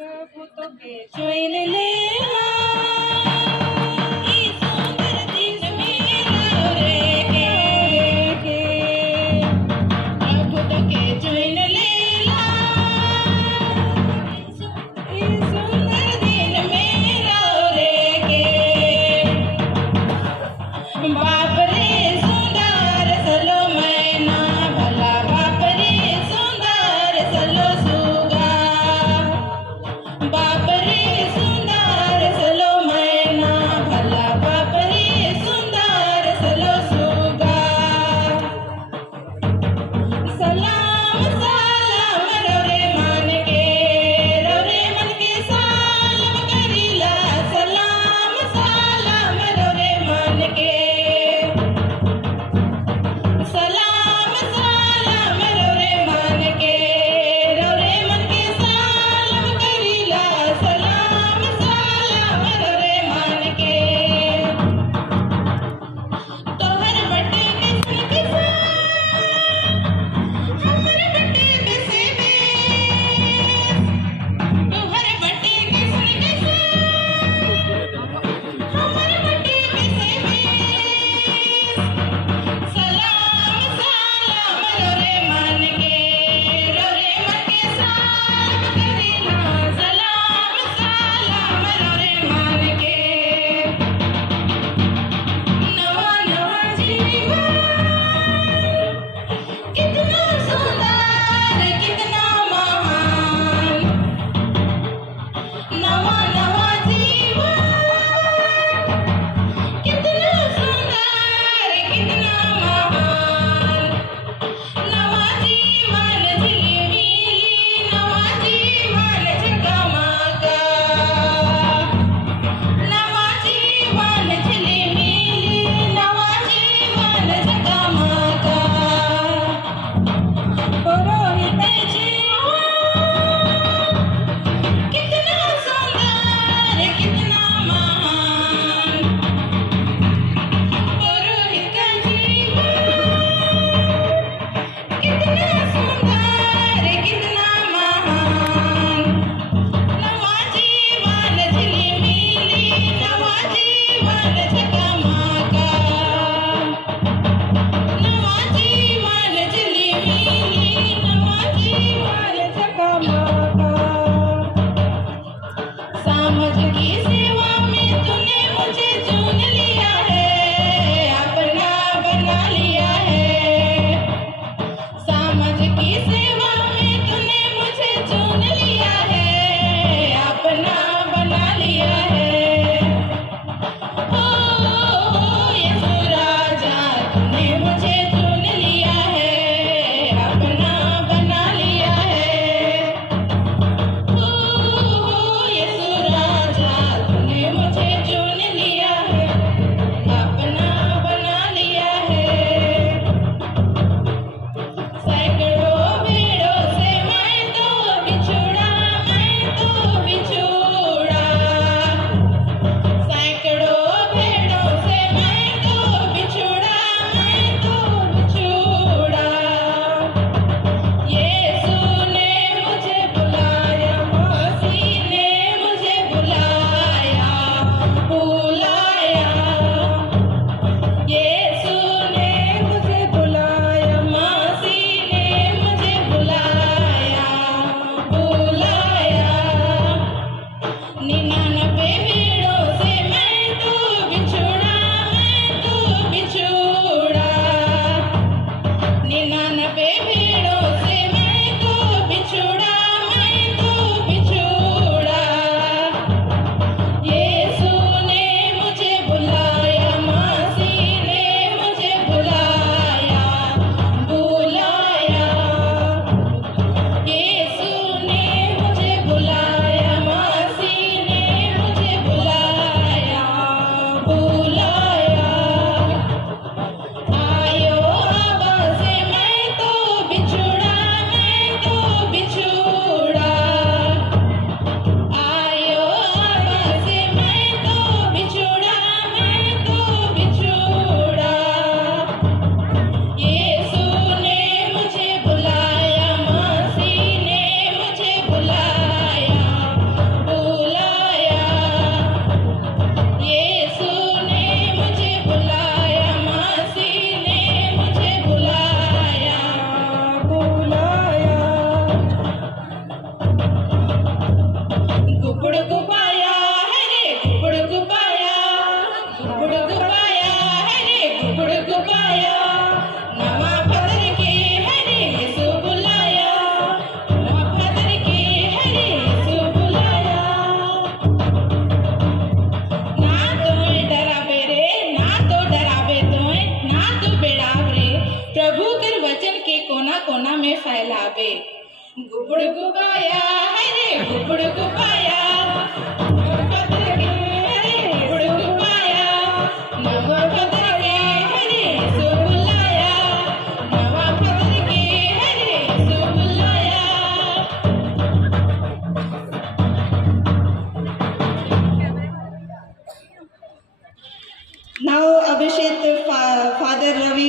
प्रभु तो के चुन लेना ई सुंदर दिन मेरा रे के प्रभु तो के चुन लेना ई सुंदर दिन मेरा रे के बाप रे सुंदर सलो मैना भला बाप रे सुंदर सलो सुगा बाप रे सुंदर सलो मैना भला बाप रे सुंदर सलो सुगा सलाम सलाम रवरे मन के सलाम करीला सलाम सलाम रवरे मन के सलाम सलाम रवरे मन के सलाम करीला सलाम सलाम रवरे मन के तोहर बटे किसन किसान हमर बटे किसे बेस तोहर बटे किसन किसान हमर बटे किसे बेस सलाम सलाम रवरे मन के सलाम करीला सलाम सलाम रवरे मन के नवा नवा जीवन कितना सुंदर कितना महान नवा नवा जीवन कितना सुंदर कितना महान नवा जीवन झिलमिली नवा जीवन झगमगा नवा जीवन झिलमिली नवा जीवन झगमगा पुरोहित जीवन कितना सुंदर कितना महान पुरोहित जीवन कितना सुंदर कितना महान नवा जीवन झिलमिली नवा जीवन झगमगा नवा जीवन झिलमिली नवा जीवन झगमगा समाज की सेवा में तूने मुझे चुन लिया है अपना बना लिया है समाज की सेवा में तूने मुझे चुन लिया है अपना बना लिया है ओ यीशु राजा तूने मुझे चुन लिया है अपना बना लिया है ओ यीशु राजा तूने गुपड़ुक पाया है रे गुपड़ुक पाया, गुपड़ुक पाया है रे गुपड़ुक पाया, नवा फदर के है रे यीशु बुलाया, नवा फदर के है रे यीशु बुलाया। ना तोय डरावे रे, ना तो डरावे तोय, ना तो बेड़ाव रे, प्रभु कर वचन के कोना कोना में फैलावे। गुपड़ुक पाया है रे गुपड़ुक पाया, नवा फदर के है रे गुपड़ुक पाया, नवा फदर के है रे यीशु बुलाया, नवा फदर के है रे यीशु बुलाया। Now Abhishek Father Ravi